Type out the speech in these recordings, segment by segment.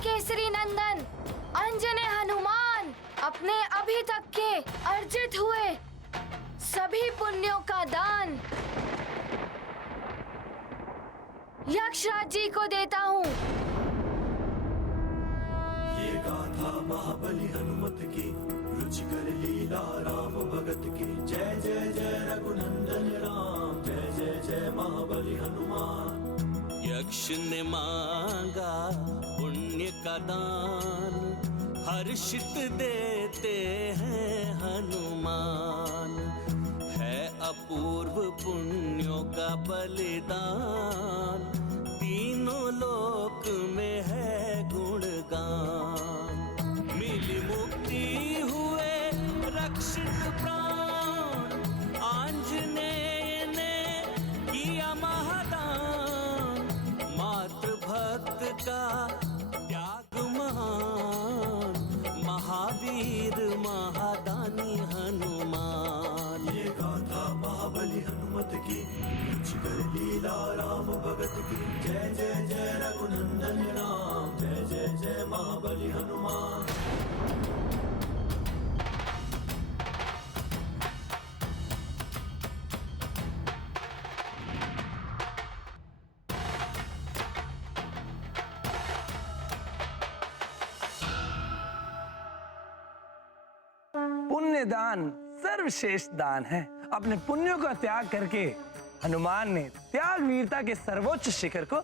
केसरी नंदन अंजने हनुमान अपने अभी तक के अर्जित हुए सभी पुण्यों का दान यक्षराज जी को देता हूँ। ये गाथा महाबली हनुमत की, रुचिकर लीला राम भगत की। जय जय जय रघुनंदन राम, जय जय जय महाबली हनुमान। यक्ष ने मांगा पुण्य का दान, हर्षित देते हैं हनुमान। है अपूर्व पुण्यों का बलिदान, तीनों लोक में है गुणगान। मिली मुक्ति हुए रक्षित प्राण, आंजनेय ने किया महादान। मातृभक्त का त्याग महान, महावीर महादानी हनुमान। ये गाथा महाबली हनुमत की, रुचिकर लीला राम भगत की। जय जय जय रघुनंदन राम, जय जय जय महाबली हनुमान। पुण्य दान सर्वश्रेष्ठ दान है। अपने पुण्यों का त्याग करके हनुमान ने त्याग वीरता के सर्वोच्च शिखर को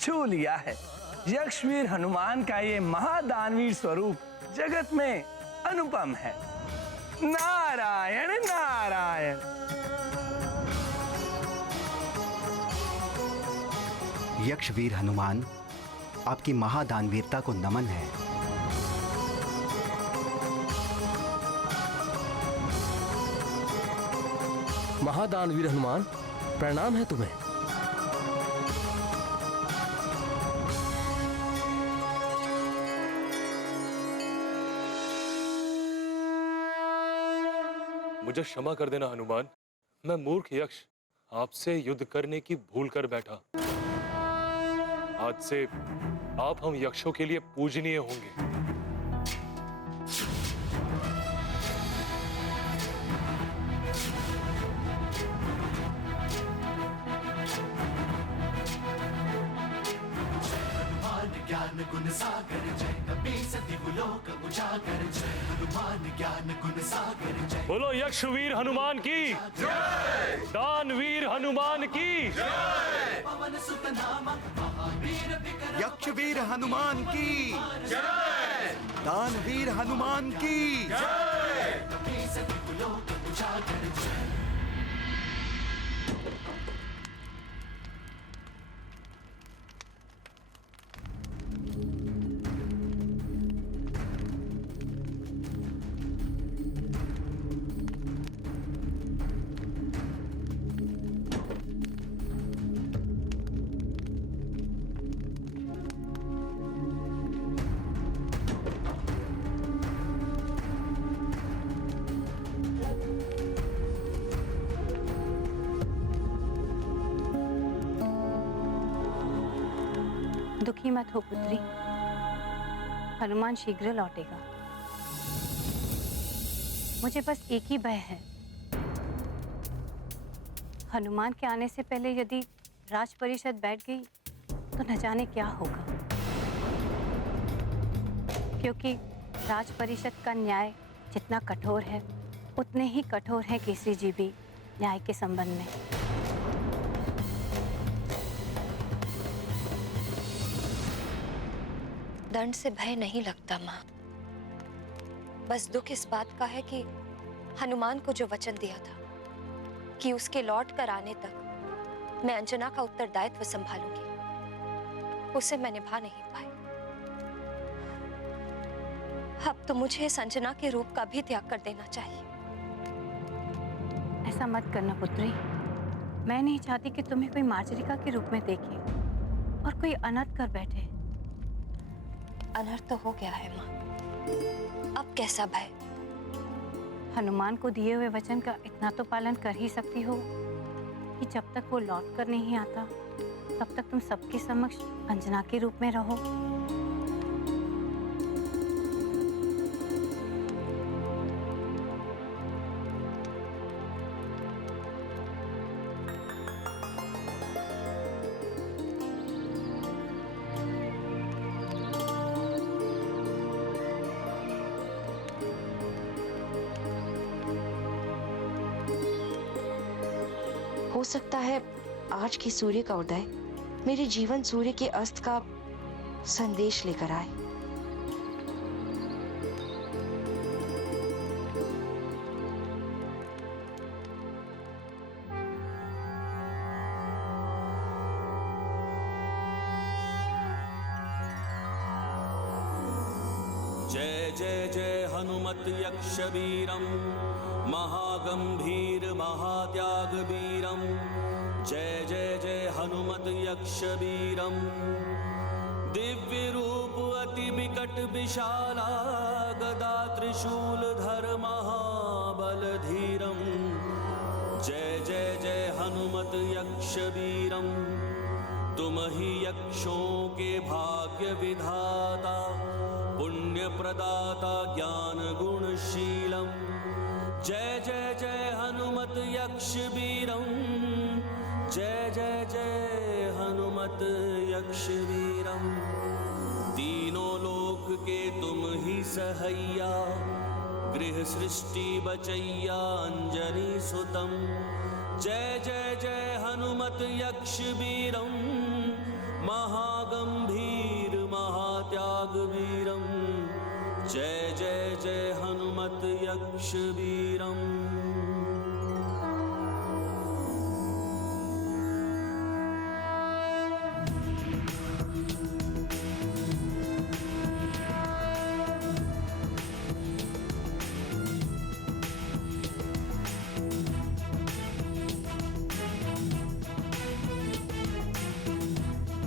छू लिया है। यक्षवीर हनुमान का ये महादानवीर स्वरूप जगत में अनुपम है। नारायण नारायण। यक्षवीर हनुमान, आपकी महादानवीरता को नमन है। महादानवीर हनुमान, प्रणाम है तुम्हें। मुझे क्षमा कर देना हनुमान, मैं मूर्ख यक्ष आपसे युद्ध करने की भूल कर बैठा। आज से आप हम यक्षों के लिए पूजनीय होंगे। ज्ञान गुण सागर जय, कपीस दिवलोक उजागर जय। हनुमान ज्ञान गुण सागर जय। बोलो यक्षवीर हनुमान की जय, दानवीर हनुमान की जय। पवन सुत नामा महावीर विक्रम। यक्षवीर हनुमान की जय, दानवीर हनुमान की जय। कपीस दिवलोक उजागर जय। दुखी मत हो पुत्री, हनुमान शीघ्र लौटेगा। मुझे बस एक ही भय है, हनुमान के आने से पहले यदि राज परिषद बैठ गई तो न जाने क्या होगा। क्योंकि राज परिषद का न्याय जितना कठोर है, उतने ही कठोर हैं केसरी जी भी न्याय के संबंध में। दंड से भय नहीं लगता माँ, बस दुख इस बात का है कि हनुमान को जो वचन दिया था कि उसके लौट कर आने तक मैं अंजना का उत्तरदायित्व संभालूंगी, उसे मैं निभा नहीं पाई। अब तो मुझे इस अंजना के रूप का भी त्याग कर देना चाहिए। ऐसा मत करना पुत्री, मैं नहीं चाहती कि तुम्हें कोई मार्जरिका के रूप में देखे और कोई अनर्थ कर बैठे। अनर्थ तो हो गया है माँ, अब कैसा भय? हनुमान को दिए हुए वचन का इतना तो पालन कर ही सकती हो कि जब तक वो लौट कर नहीं आता तब तक तुम सबके समक्ष अंजना के रूप में रहो। हो सकता है आज के सूर्य का उदय मेरे जीवन सूर्य के अस्त का संदेश लेकर आए। जय जय जय हनुमत यक्ष वीरम महागंभीर महात्याग वीरम। जय जय जय हनुमत यक्ष वीरम दिव्य रूप अति विकट विशाला गदा त्रिशूल धर महाबल धीरम। जय जय जय हनुमत यक्ष वीरम तुम ही यक्षों के भाग्य विधाता पुण्य प्रदाता ज्ञान गुणशीलम। जय जय जय हनुमत यक्ष वीरम जय जय जय हनुमत यक्ष वीरम। तीनों लोक के तुम ही सहैया गृह सृष्टि बचैया अंजनी सुतम। जय जय जय हनुमत यक्ष वीरम महागंभीर महात्याग वीरम। जय जय जय हनुमत यक्ष वीरम।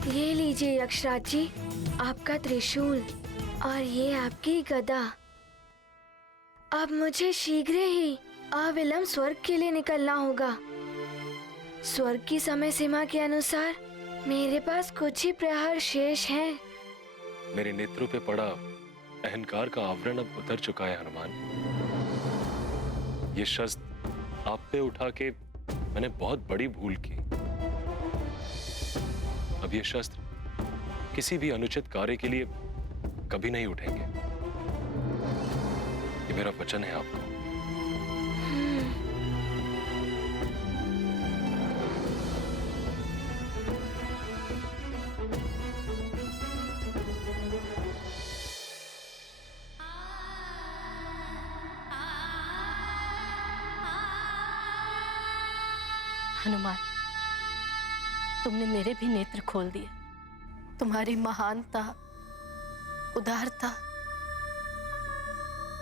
ये लीजिए यक्षराज जी, आपका त्रिशूल और ये आपकी गदा। अब मुझे शीघ्र ही अविलंब स्वर्ग के लिए निकलना होगा। स्वर्ग की समय सीमा के अनुसार मेरे पास कुछ ही प्रहर शेष हैं। मेरे नेत्रों पे पड़ा अहंकार का आवरण अब उतर चुका है हनुमान। ये शस्त्र आप पे उठा के मैंने बहुत बड़ी भूल की। अब ये शस्त्र किसी भी अनुचित कार्य के लिए कभी नहीं उठेंगे। ये मेरा वचन है आपको। हनुमान, तुमने मेरे भी नेत्र खोल दिए। तुम्हारी महानता, उदारता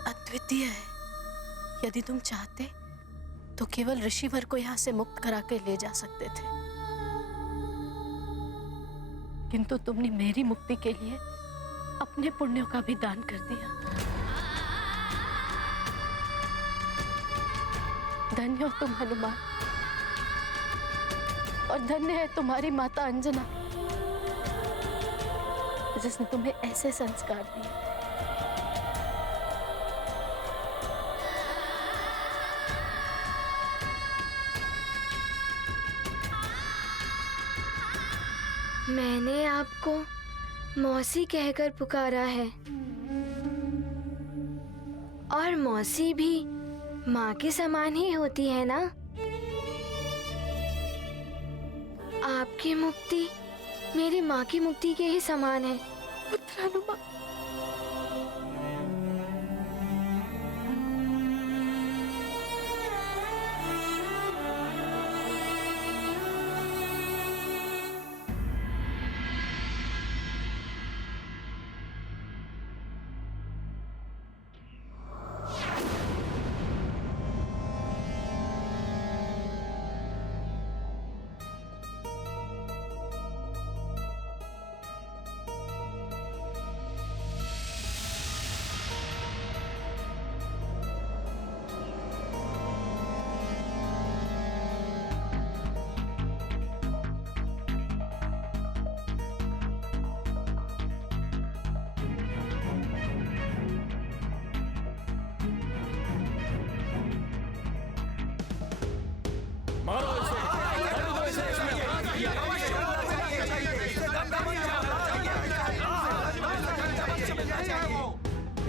अद्वितीय है। यदि तुम चाहते तो केवल ऋषिवर को यहाँ से मुक्त करा के ले जा सकते थे, किंतु तुमने मेरी मुक्ति के लिए अपने पुण्यों का भी दान कर दिया। धन्य हो तुम हनुमान, और धन्य है तुम्हारी माता अंजना जिसने तुम्हें ऐसे संस्कार दिए। मैंने आपको मौसी कहकर पुकारा है, और मौसी भी माँ के समान ही होती है ना। आपकी मुक्ति मेरी माँ की मुक्ति के ही समान है। पुत्र हनुमान,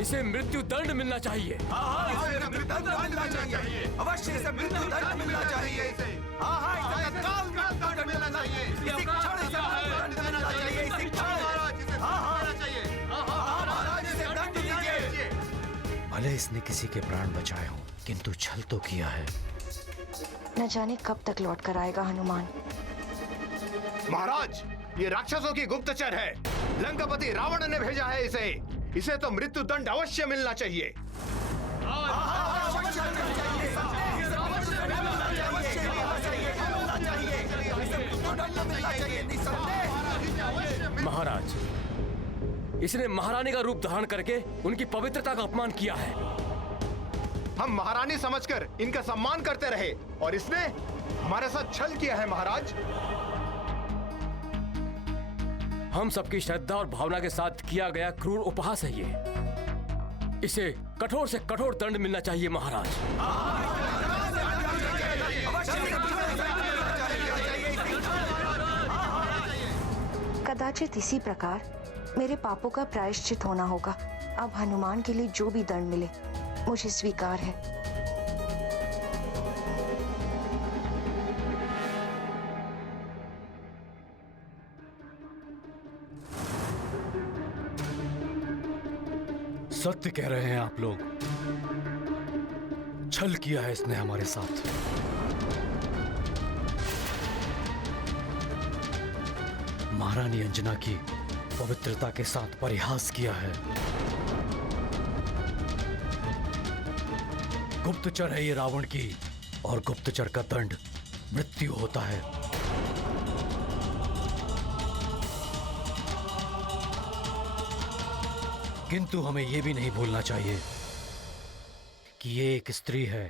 इसे मृत्यु दंड मिलना चाहिए। अवश्य इसे मृत्यु दंड मिलना चाहिए। भले इसने किसी के प्राण बचाए हों, किंतु छल तो किया है। न जाने कब तक लौट कर आएगा हनुमान। महाराज, ये राक्षसों की गुप्तचर है। लंकापति रावण ने भेजा है इसे तो मृत्यु दंड अवश्य मिलना चाहिए। महाराज, इसने महारानी का रूप धारण करके उनकी पवित्रता का अपमान किया है। हम महारानी समझकर इनका सम्मान करते रहे और इसने हमारे साथ छल किया है। महाराज, हम सबकी श्रद्धा और भावना के साथ किया गया क्रूर उपहास है ये। इसे कठोर से कठोर दंड मिलना चाहिए महाराज। कदाचित इसी प्रकार मेरे पापों का प्रायश्चित होना होगा। अब हनुमान के लिए जो भी दंड मिले मुझे स्वीकार है। सत्य कह रहे हैं आप लोग। छल किया है इसने हमारे साथ। महारानी अंजना की पवित्रता के साथ परिहास किया है। गुप्तचर है ये रावण की, और गुप्तचर का दंड मृत्यु होता है। किंतु हमें यह भी नहीं भूलना चाहिए कि ये एक स्त्री है।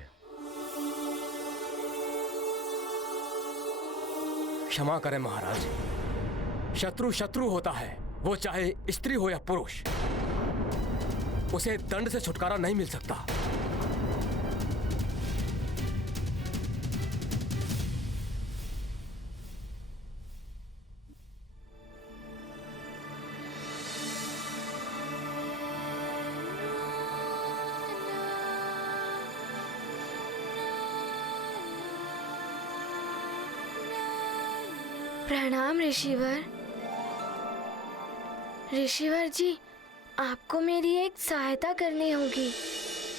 क्षमा करें महाराज, शत्रु शत्रु होता है, वो चाहे स्त्री हो या पुरुष। उसे दंड से छुटकारा नहीं मिल सकता। प्रणाम ऋषिवर। ऋषिवर जी, आपको मेरी एक सहायता करनी होगी।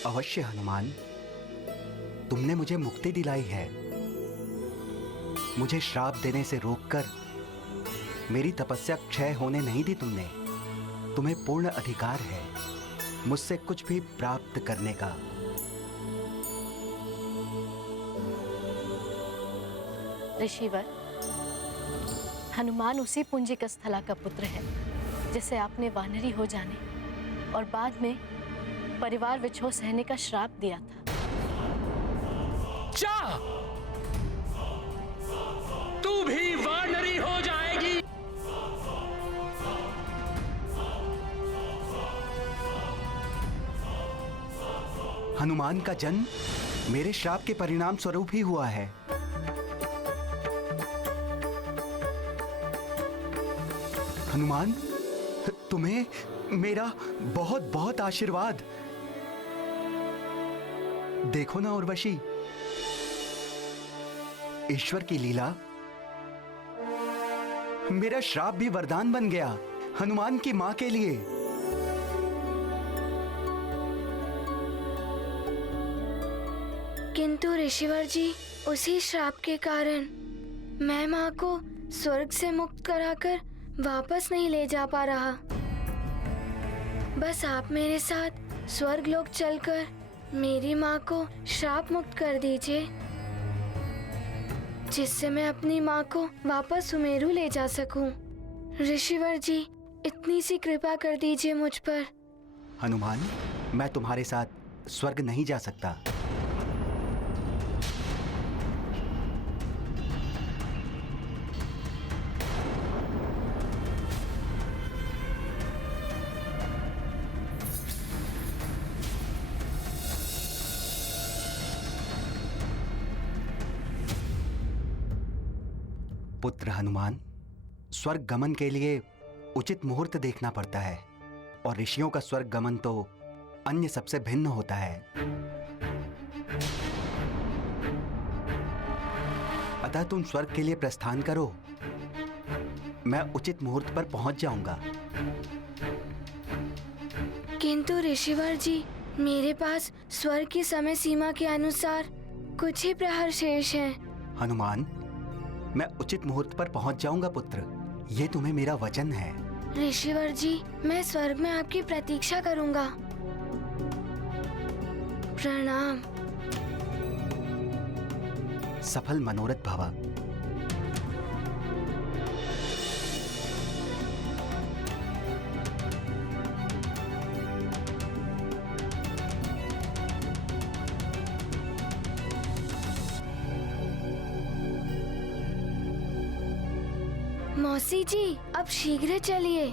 अवश्य हनुमान, तुमने मुझे मुक्ति दिलाई है। मुझे श्राप देने से रोककर मेरी तपस्या क्षय होने नहीं दी तुमने। तुम्हें पूर्ण अधिकार है मुझसे कुछ भी प्राप्त करने का। ऋषिवर, हनुमान उसी पुंजिक स्थला का पुत्र है जिसे आपने वानरी हो जाने और बाद में परिवार विछोह सहने का श्राप दिया था। क्या तू भी वानरी हो जाएगी? हनुमान का जन्म मेरे श्राप के परिणाम स्वरूप ही हुआ है। हनुमान, तुम्हें मेरा बहुत बहुत आशीर्वाद। देखो ना उर्वशी, ईश्वर की लीला, मेरा श्राप भी वरदान बन गया हनुमान की मां के लिए। किंतु ऋषिवर जी, उसी श्राप के कारण मैं माँ को स्वर्ग से मुक्त कराकर वापस नहीं ले जा पा रहा। बस आप मेरे साथ स्वर्ग लोक चलकर मेरी माँ को श्राप मुक्त कर दीजिए, जिससे मैं अपनी माँ को वापस सुमेरु ले जा सकूं। ऋषिवर जी, इतनी सी कृपा कर दीजिए मुझ पर। हनुमान, मैं तुम्हारे साथ स्वर्ग नहीं जा सकता। पुत्र हनुमान, स्वर्ग गमन के लिए उचित मुहूर्त देखना पड़ता है, और ऋषियों का स्वर्ग गमन तो अन्य सबसे भिन्न होता है। माता तुम स्वर्ग के लिए प्रस्थान करो, मैं उचित मुहूर्त पर पहुंच जाऊंगा। किंतु ऋषिवर जी, मेरे पास स्वर्ग की समय सीमा के अनुसार कुछ ही प्रहर शेष हैं। हनुमान, मैं उचित मुहूर्त पर पहुंच जाऊंगा पुत्र, ये तुम्हें मेरा वचन है। ऋषिवर जी, मैं स्वर्ग में आपकी प्रतीक्षा करूंगा। प्रणाम। सफल मनोरथ भव। मौसी जी, अब शीघ्र चलिए।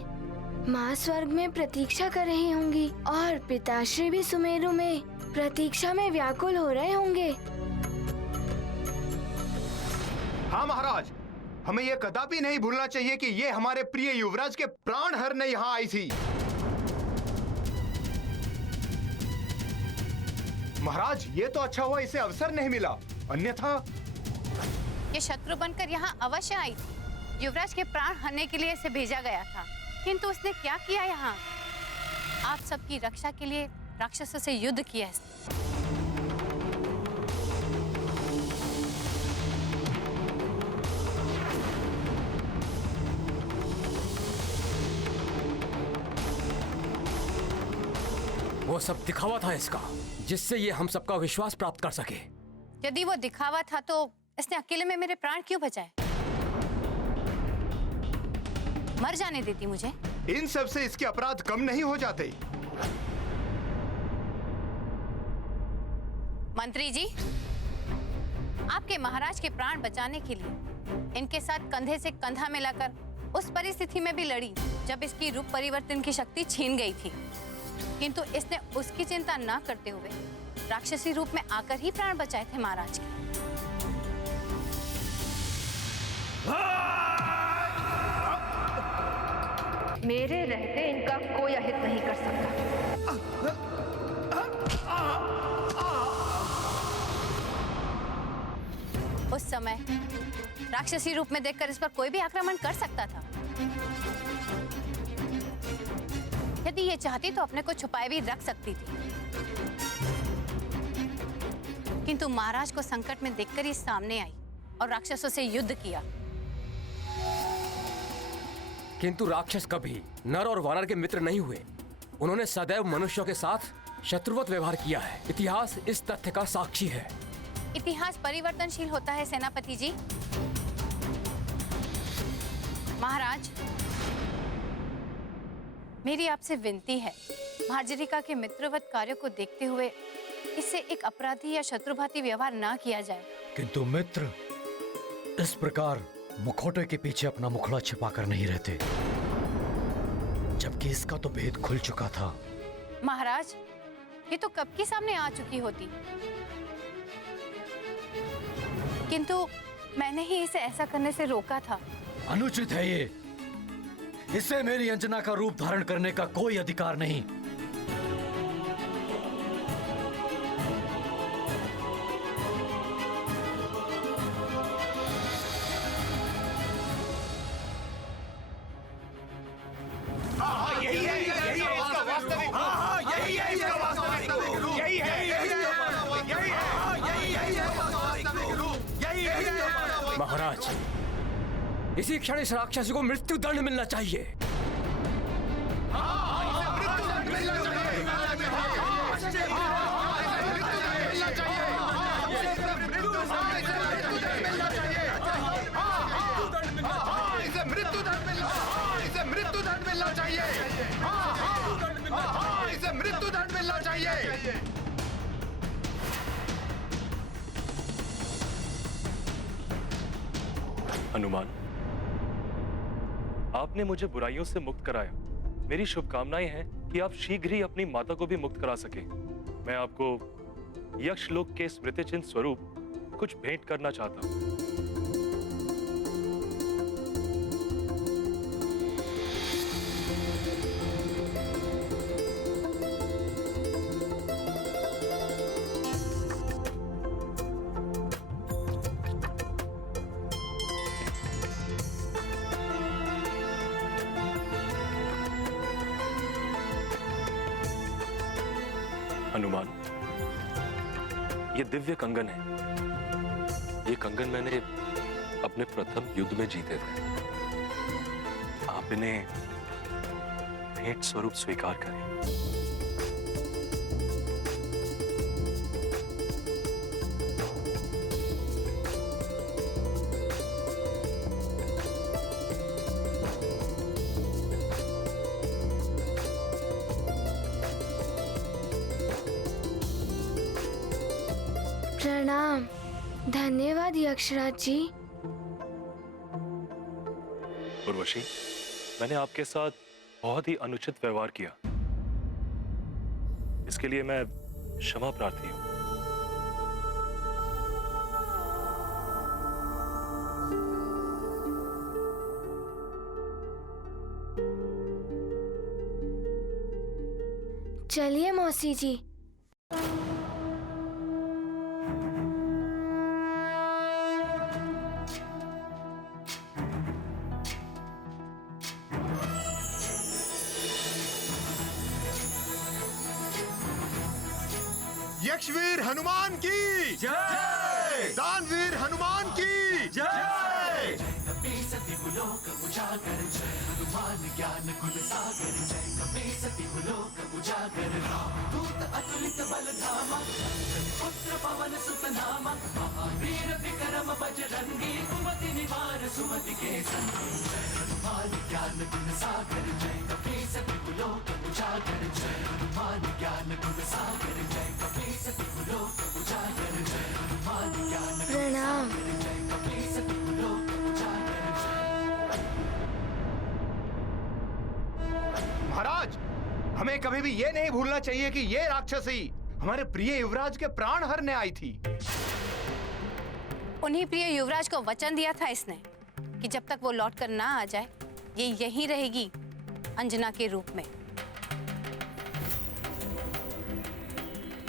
माँ स्वर्ग में प्रतीक्षा कर रही होंगी और पिताश्री भी सुमेरु में प्रतीक्षा में व्याकुल हो रहे होंगे। हाँ महाराज, हमें यह कदापि नहीं भूलना चाहिए कि ये हमारे प्रिय युवराज के प्राण हरने यहाँ आई थी। महाराज, ये तो अच्छा हुआ इसे अवसर नहीं मिला, अन्यथा ये शत्रु बनकर यहाँ अवश्य आई थी। युवराज के प्राण हरने के लिए इसे भेजा गया था, किंतु उसने क्या किया यहाँ? आप सबकी रक्षा के लिए राक्षसों से युद्ध किया इसने। वो सब दिखावा था इसका, जिससे ये हम सबका विश्वास प्राप्त कर सके। यदि वो दिखावा था तो इसने अकेले में मेरे प्राण क्यों बचाए? मर जाने देती मुझे। इन सब से इसके अपराध कम नहीं हो जाते। मंत्री जी, आपके महाराज के प्राण बचाने के लिए इनके साथ कंधे से कंधा मिलाकर उस परिस्थिति में भी लड़ी जब इसकी रूप परिवर्तन की शक्ति छीन गई थी, किंतु इसने उसकी चिंता न करते हुए राक्षसी रूप में आकर ही प्राण बचाए थे महाराज के। मेरे रहते इनका कोई अहित नहीं कर सकता। उस समय राक्षसी रूप में देखकर इस पर कोई भी आक्रमण कर सकता था। यदि ये चाहती तो अपने को छुपाए भी रख सकती थी, किंतु महाराज को संकट में देखकर ये सामने आई और राक्षसों से युद्ध किया। किंतु राक्षस कभी नर और वानर के मित्र नहीं हुए। उन्होंने सदैव मनुष्यों के साथ शत्रुवत व्यवहार किया है। इतिहास इस तथ्य का साक्षी है। इतिहास परिवर्तनशील होता है सेनापति जी। महाराज, मेरी आपसे विनती है, मार्जरिका के मित्रवत कार्यों को देखते हुए इससे एक अपराधी या शत्रुभाती व्यवहार ना किया जाए। किंतु मित्र इस प्रकार मुखौटे के पीछे अपना मुखड़ा छिपाकर नहीं रहते, जबकि इसका तो भेद खुल चुका था। महाराज, ये तो कब की सामने आ चुकी होती, किंतु मैंने ही इसे ऐसा करने से रोका था। अनुचित है ये। इसे मेरी अंजना का रूप धारण करने का कोई अधिकार नहीं। महाराज, इसी क्षण इस राक्षसी को मृत्यु दंड मिलना चाहिए। हनुमान, आपने मुझे बुराइयों से मुक्त कराया। मेरी शुभकामनाएं हैं कि आप शीघ्र ही अपनी माता को भी मुक्त करा सके। मैं आपको यक्षलोक के स्मृति चिन्ह स्वरूप कुछ भेंट करना चाहता हूं। हनुमान, ये दिव्य कंगन है। ये कंगन मैंने अपने प्रथम युद्ध में जीते थे। आप इन्हें भेंट स्वरूप स्वीकार करें। प्रणाम। धन्यवाद यक्षराज जी। उर्वशी, मैंने आपके साथ बहुत ही अनुचित व्यवहार किया। इसके लिए मैं क्षमा प्रार्थी हूं। चलिए मौसी जी। यक्षवीर हनुमान की जय, दानवीर हनुमान की जय। प्रणाम। महाराज, हमें कभी भी ये नहीं भूलना चाहिए कि ये राक्षसी हमारे प्रिय युवराज के प्राण हरने आई थी। उन्हीं प्रिय युवराज को वचन दिया था इसने कि जब तक वो लौटकर ना आ जाए, ये यहीं रहेगी अंजना के रूप में।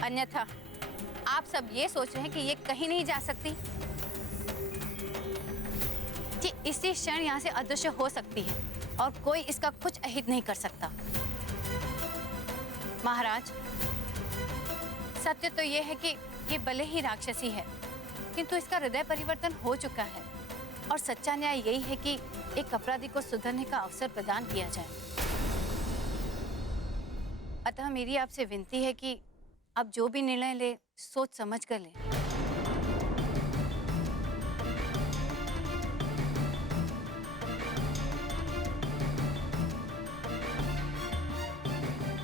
अन्यथा आप सब ये सोच रहे हैं कि ये कहीं नहीं जा सकती, कि इसी क्षण यहाँ से अदृश्य हो सकती है और कोई इसका कुछ अहित नहीं कर सकता। महाराज, सत्य तो ये है कि ये भले ही राक्षसी है, किंतु इसका हृदय परिवर्तन हो चुका है और सच्चा न्याय यही है कि एक अपराधी को सुधरने का अवसर प्रदान किया जाए। अतः मेरी आपसे विनती है कि आप जो भी निर्णय ले, सोच समझ कर ले।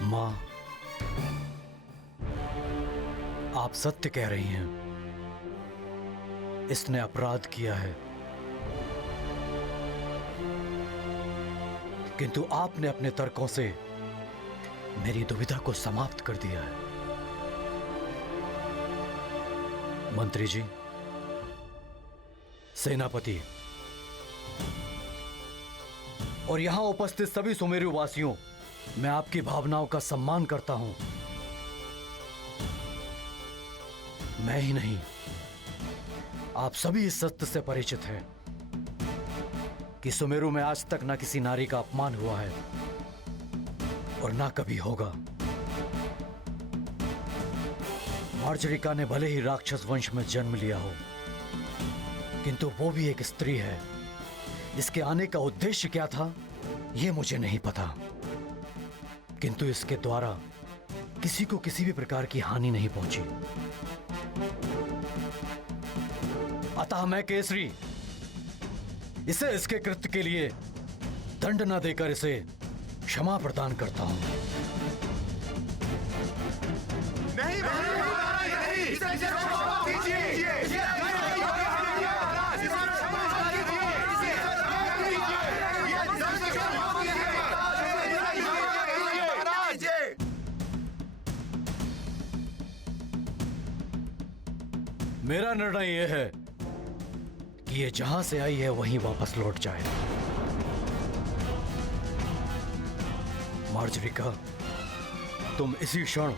माँ, आप सत्य कह रही हैं। इसने अपराध किया है, किंतु आपने अपने तर्कों से मेरी दुविधा को समाप्त कर दिया है। मंत्री जी, सेनापति और यहां उपस्थित सभी सुमेरु वासियों, मैं आपकी भावनाओं का सम्मान करता हूं। मैं ही नहीं, आप सभी इस सत्य से परिचित हैं कि सुमेरु में आज तक ना किसी नारी का अपमान हुआ है और ना कभी होगा। मार्जरिका ने भले ही राक्षस वंश में जन्म लिया हो, किंतु वो भी एक स्त्री है। इसके आने का उद्देश्य क्या था, यह मुझे नहीं पता, किंतु इसके द्वारा किसी को किसी भी प्रकार की हानि नहीं पहुंची। अतः मैं केसरी इसे इसके कृत्य के लिए दंड न देकर इसे क्षमा प्रदान करता हूं। नहीं, नहीं, इसे क्षमा कीजिए। मेरा निर्णय यह है कि ये जहां से आई है वहीं वापस लौट जाए। मार्जरिका, तुम इसी क्षण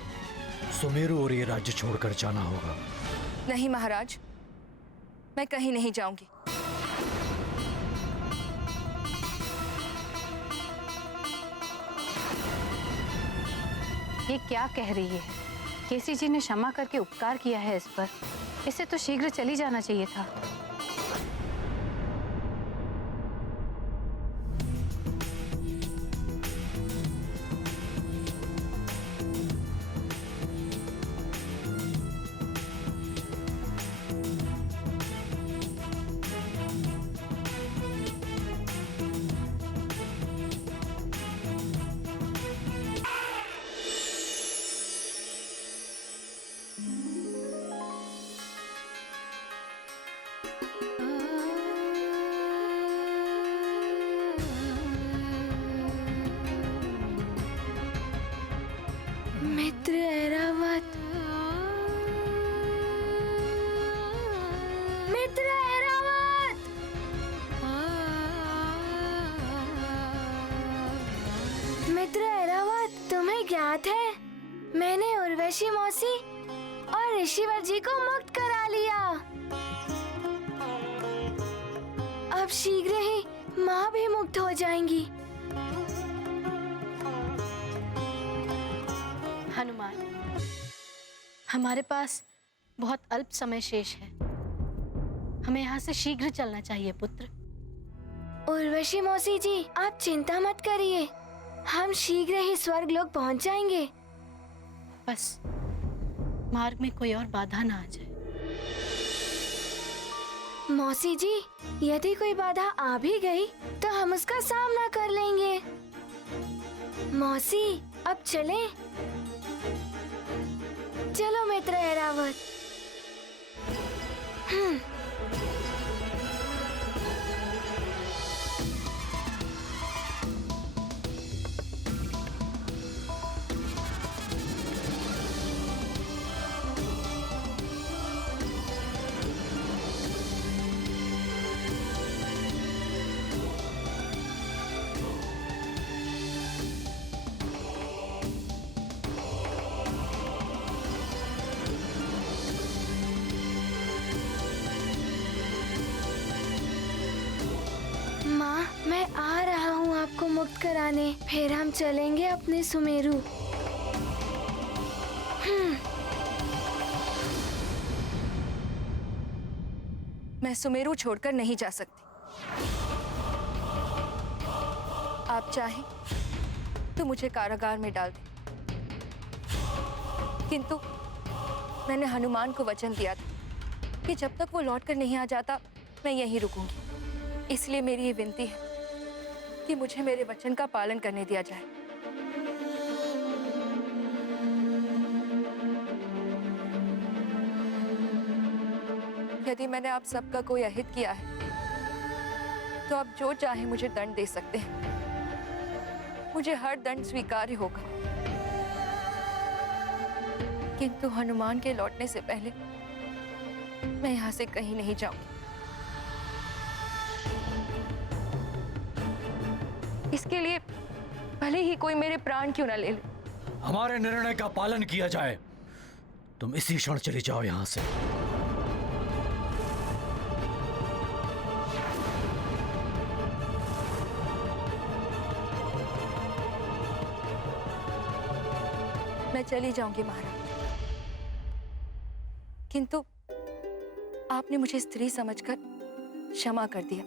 सुमेरु और ये राज्य छोड़कर जाना होगा। नहीं महाराज, मैं कहीं नहीं जाऊंगी। ये क्या कह रही है? केसी जी ने क्षमा करके उपकार किया है इस पर, इसे तो शीघ्र चली जाना चाहिए था। मित्र ऐरावत, मित्र ऐरावत, मित्र ऐरावत, तुम्हें ज्ञात है मैंने उर्वशी मौसी और ऋषिवर जी को मुक्त करा लिया। अब शीघ्र ही माँ भी मुक्त हो जाएंगी। हनुमान, हमारे पास बहुत अल्प समय शेष है, हमें यहाँ से शीघ्र चलना चाहिए पुत्र। उर्वशी मौसी जी, आप चिंता मत करिए, हम शीघ्र ही स्वर्ग लोक पहुँच जाएंगे। बस मार्ग में कोई और बाधा ना आ जाए। मौसी जी, यदि कोई बाधा आ भी गई तो हम उसका सामना कर लेंगे। मौसी, अब चलें? चलो मित्र ऐरावत। माँ, मैं आ रहा हूँ आपको मुक्त कराने, फिर हम चलेंगे अपने सुमेरु। मैं सुमेरु छोड़कर नहीं जा सकती। आप चाहें तो मुझे कारागार में डाल दें, किंतु मैंने हनुमान को वचन दिया था कि जब तक वो लौटकर नहीं आ जाता मैं यहीं रुकूंगी। इसलिए मेरी ये विनती है कि मुझे मेरे वचन का पालन करने दिया जाए। यदि मैंने आप सबका कोई अहित किया है तो आप जो चाहे मुझे दंड दे सकते हैं, मुझे हर दंड स्वीकार्य होगा। किंतु हनुमान के लौटने से पहले मैं यहाँ से कहीं नहीं जाऊंगी। इसके लिए भले ही कोई मेरे प्राण क्यों ना ले ले। हमारे निर्णय का पालन किया जाए। तुम इसी क्षण चले जाओ यहां से। मैं चली जाऊंगी महाराज, किंतु आपने मुझे स्त्री समझकर क्षमा कर दिया।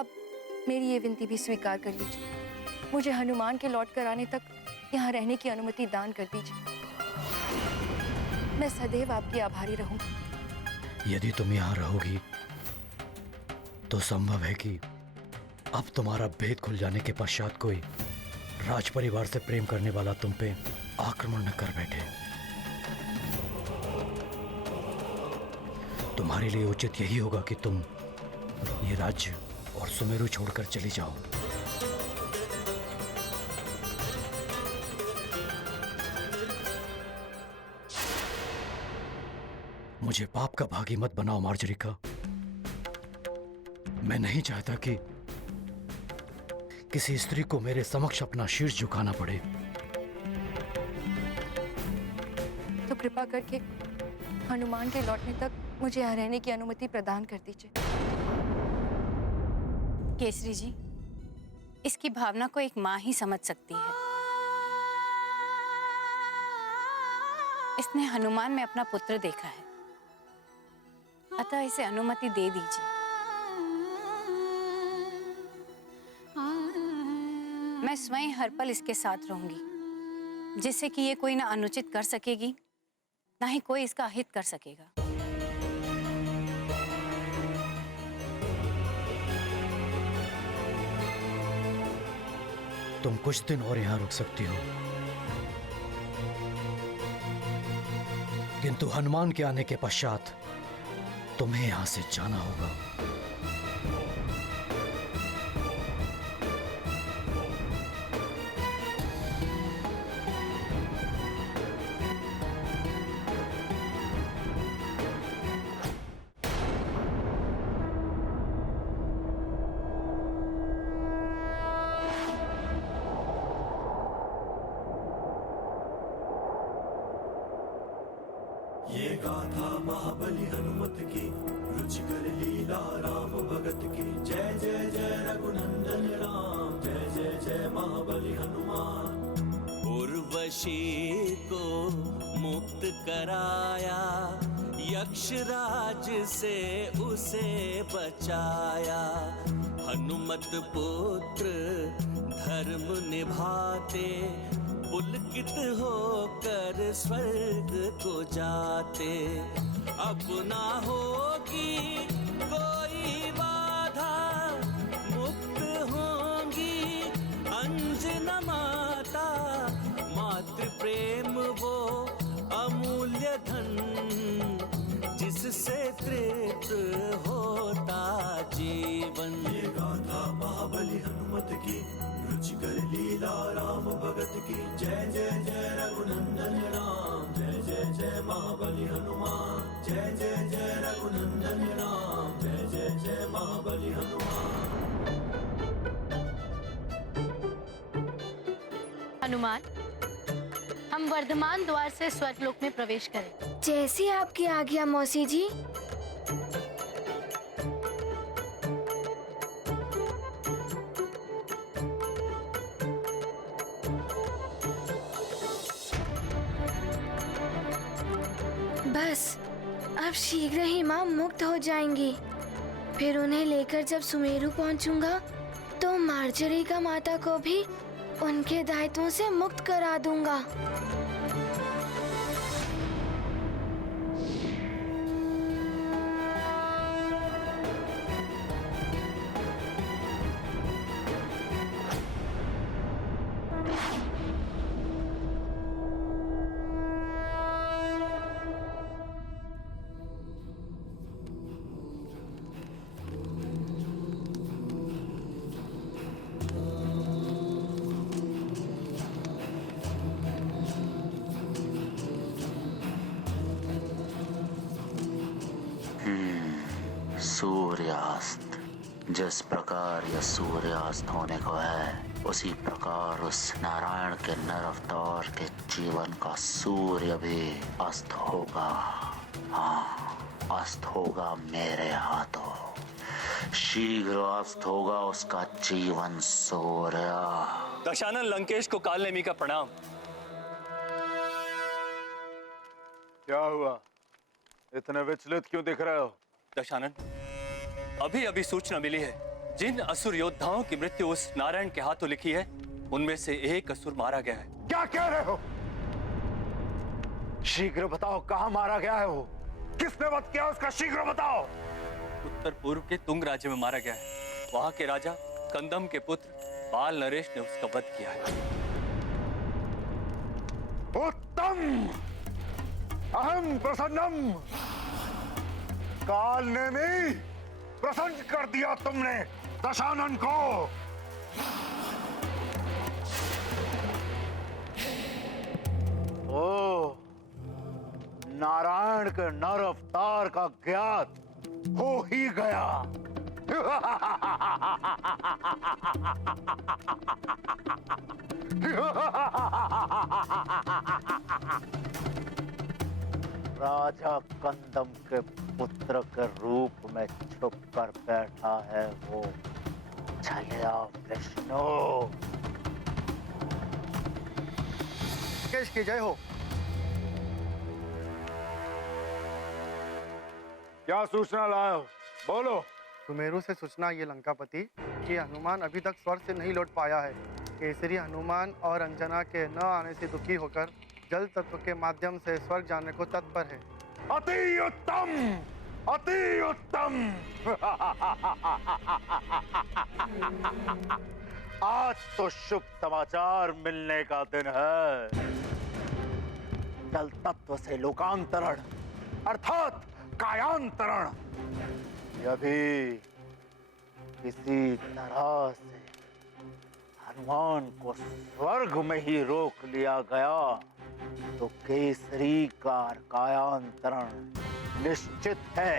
अब मेरी ये विनती भी स्वीकार कर लीजिए, मुझे हनुमान के लौट कर आने तक यहाँ रहने की अनुमति दान कर दीजिए। मैं सदैव आपकी आभारी रहूंगी। यदि तुम यहाँ रहोगी तो संभव है कि अब तुम्हारा भेद खुल जाने के पश्चात कोई राज परिवार से प्रेम करने वाला तुम पे आक्रमण न कर बैठे। तुम्हारे लिए उचित यही होगा कि तुम ये राज्य और सुमेरु छोड़कर चली जाओ। मुझे पाप का भागी मत बनाओ मार्जरिका। मैं नहीं चाहता कि किसी स्त्री को मेरे समक्ष अपना शीर्ष झुकाना पड़े। तो कृपा करके हनुमान के लौटने तक मुझे यहाँ रहने की अनुमति प्रदान कर दीजिए। केसरी जी, इसकी भावना को एक माँ ही समझ सकती है। इसने हनुमान में अपना पुत्र देखा है, अतः इसे अनुमति दे दीजिए। मैं स्वयं हर पल इसके साथ रहूंगी, जिससे कि ये कोई ना अनुचित कर सकेगी, ना ही कोई इसका अहित कर सकेगा। तुम कुछ दिन और यहां रुक सकती हो, किंतु हनुमान के आने के पश्चात तुम्हें यहां से जाना होगा। ये गाथा महाबली हनुमत की, रुचिकर लीला राम भगत की। जय जय जय रघुनंदन राम, जय जय जय महाबली हनुमान। उर्वशी को मुक्त कराया, यक्षराज से उसे बचाया। हनुमत पुत्र धर्म निभाते, पुलकित होकर स्वर्ग को जाते। अब ना होगी कोई बाधा, मुक्त होंगी अंजना माता। मातृ प्रेम वो अमूल्य धन, जिससे तृप्त होता जीवन। ये गाथा महाबली हनुमत की, रुचिकर लीला राम भगत की। जय जय जय रघुनंदन राम, जय जय जय महाबली हनुमान। जय जय जय रघुनंदन राम, जय जय जय महाबली हनुमान। हनुमान, हम वर्धमान द्वार से स्वर्गलोक में प्रवेश करें। जैसी आपकी आज्ञा मौसी जी। बस अब शीघ्र ही माँ मुक्त हो जाएंगी। फिर उन्हें लेकर जब सुमेरु पहुंचूंगा तो मार्जरी का माता को भी उनके दायित्वों से मुक्त करा दूंगा। सूर्यास्त। जिस प्रकार यह सूर्यास्त होने को है, उसी प्रकार उस नारायण के नर अवतार के जीवन का सूर्य भी अस्त होगा। हाँ, अस्त होगा मेरे हाथों। शीघ्र अस्त होगा उसका जीवन सूर्य। दशानन लंकेश को काल नेमी का प्रणाम। क्या हुआ? इतने विचलित क्यों दिख रहे हो? दशानन, अभी अभी सूचना मिली है, जिन असुर योद्धाओं की मृत्यु उस नारायण के हाथों लिखी है, उनमें से एक असुर मारा गया है। क्या कह रहे हो? शीघ्र बताओ, कहाँ मारा गया है वो? किसने वध किया उसका? शीघ्र बताओ। उत्तर पूर्व के तुंग राज्य में मारा गया है। वहां के राजा कंदम के पुत्र बाल नरेश ने उसका वध किया है। उत्तम, अहम प्रसन्नम। काल ने भी प्रसन्न कर दिया तुमने दशानन को। ओ, नारायण के नर अवतार का ज्ञात हो ही गया। राजा कंदम के पुत्र के रूप में छुप कर बैठा है वो छलिया विष्णु। केश की जय हो। क्या सूचना लाए हो? बोलो। सुमेरु से सूचना ये लंकापति कि हनुमान अभी तक स्वर्ग से नहीं लौट पाया है। केसरी हनुमान और अंजना के न आने से दुखी होकर जल तत्व के माध्यम से स्वर्ग जाने को तत्पर है। अति उत्तम, अति उत्तम। आज तो शुभ समाचार मिलने का दिन है। जल तत्व से लोकांतरण अर्थात कायांतरण यदि किसी तरह से हनुमान को स्वर्ग में ही रोक लिया गया तो केसरी का कायांतरण निश्चित है।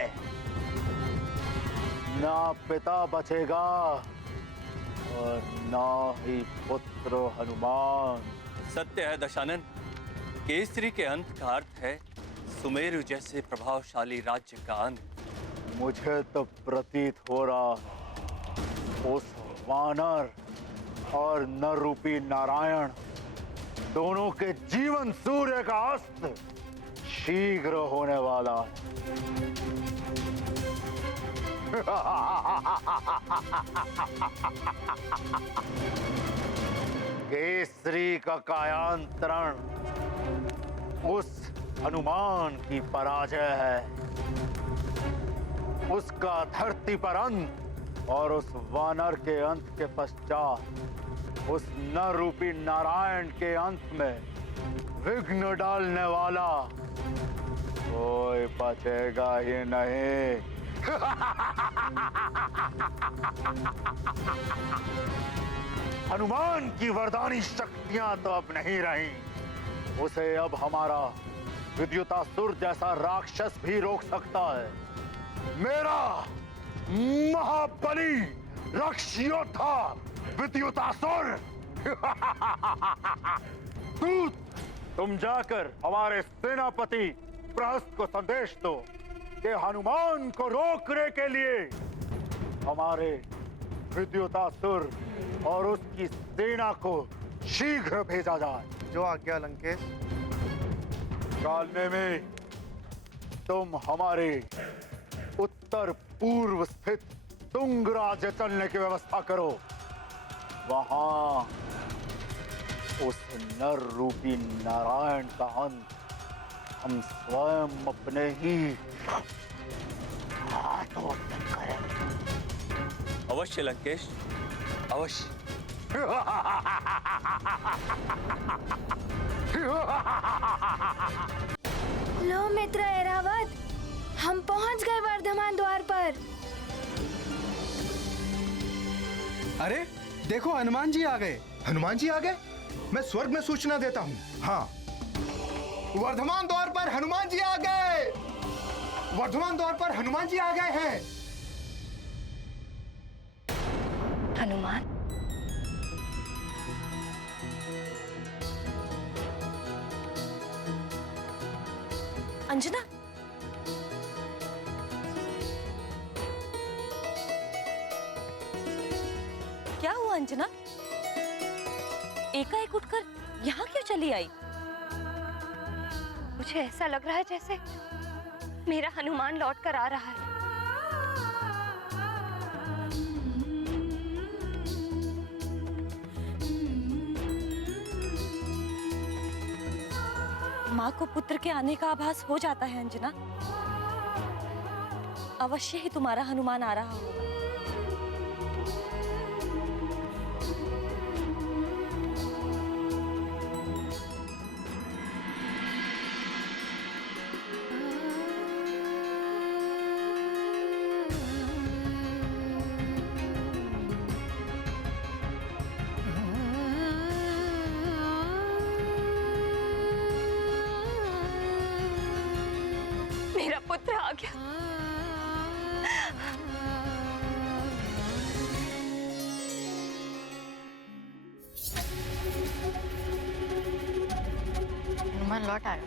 ना पिता बचेगा और ना ही पुत्र हनुमान। सत्य है दशानन, केसरी के अंत का अर्थ है सुमेरु जैसे प्रभावशाली राज्य का अंत। मुझे तो प्रतीत हो रहा है उस वानर और नर रूपी नारायण दोनों के जीवन सूर्य का अस्त शीघ्र होने वाला है। केसरी का कायांतरण उस हनुमान की पराजय है। उसका धरती पर अंत और उस वानर के अंत के पश्चात उस नर रूपी नारायण के अंत में विघ्न डालने वाला कोई बचेगा ही नहीं। हनुमान की वरदानी शक्तियां तो अब नहीं रही। उसे अब हमारा विद्युतासुर जैसा राक्षस भी रोक सकता है। मेरा महाबली राक्षयोद्धा विद्युतासुर। तुम जाकर हमारे सेनापति प्रहस्त को संदेश दो कि हनुमान को रोकने के लिए हमारे विद्युतासुर और उसकी सेना को शीघ्र भेजा जाए। जो आज्ञा लंकेश। कालने में तुम हमारे उत्तर पूर्व स्थित तुंग राज्य चलने की व्यवस्था करो। वहां उस नर रूपी नारायण का अंत हम स्वयं अपने ही हाथों से करेंगे। अवश्य लंकेश, अवश्य। लो मित्र ऐरावत, हम पहुंच गए वर्धमान द्वार पर। अरे देखो, हनुमान जी आ गए। हनुमान जी आ गए? मैं स्वर्ग में सूचना देता हूँ। हाँ, वर्धमान द्वार पर हनुमान जी आ गए। वर्धमान द्वार पर हनुमान जी आ गए हैं। हनुमान, अंजना, क्या हुआ अंजना? एकाएक उठकर यहाँ क्यों चली आई? मुझे ऐसा लग रहा है जैसे मेरा हनुमान लौट कर आ रहा है। माँ को पुत्र के आने का आभास हो जाता है अंजना। अवश्य ही तुम्हारा हनुमान आ रहा होगा। मेरा पुत्र आ गया। हनुमान लौट आया।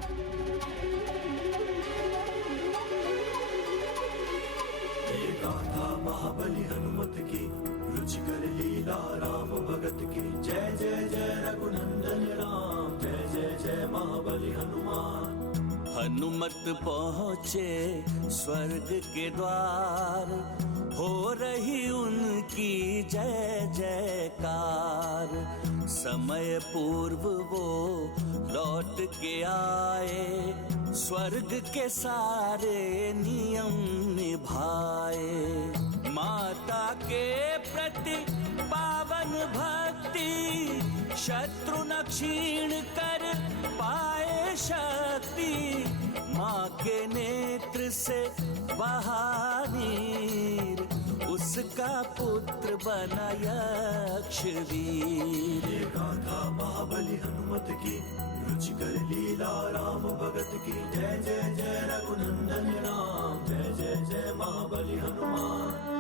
ये गाथा महाबली हनुमत की, रुचिकर लीला राम भगत की। जय जय जय रघुनंदन राम, जय जय जय महाबली हनुमान। हनुमत पहुँचे स्वर्ग के द्वार, हो रही उनकी जय जयकार। समय पूर्व वो लौट के आए, स्वर्ग के सारे नियम निभाए। माता के प्रति पावन भक्ति, शत्रु न क्षीण कर पाए शक्ति। माँ के नेत्र से बहा नीर, उसका पुत्र बना यक्षवीर। ये गाथा महाबली हनुमत की, रुचिकर लीला राम भगत की। जय जय जय रघुनंदन राम, जय जय जय महाबली हनुमान।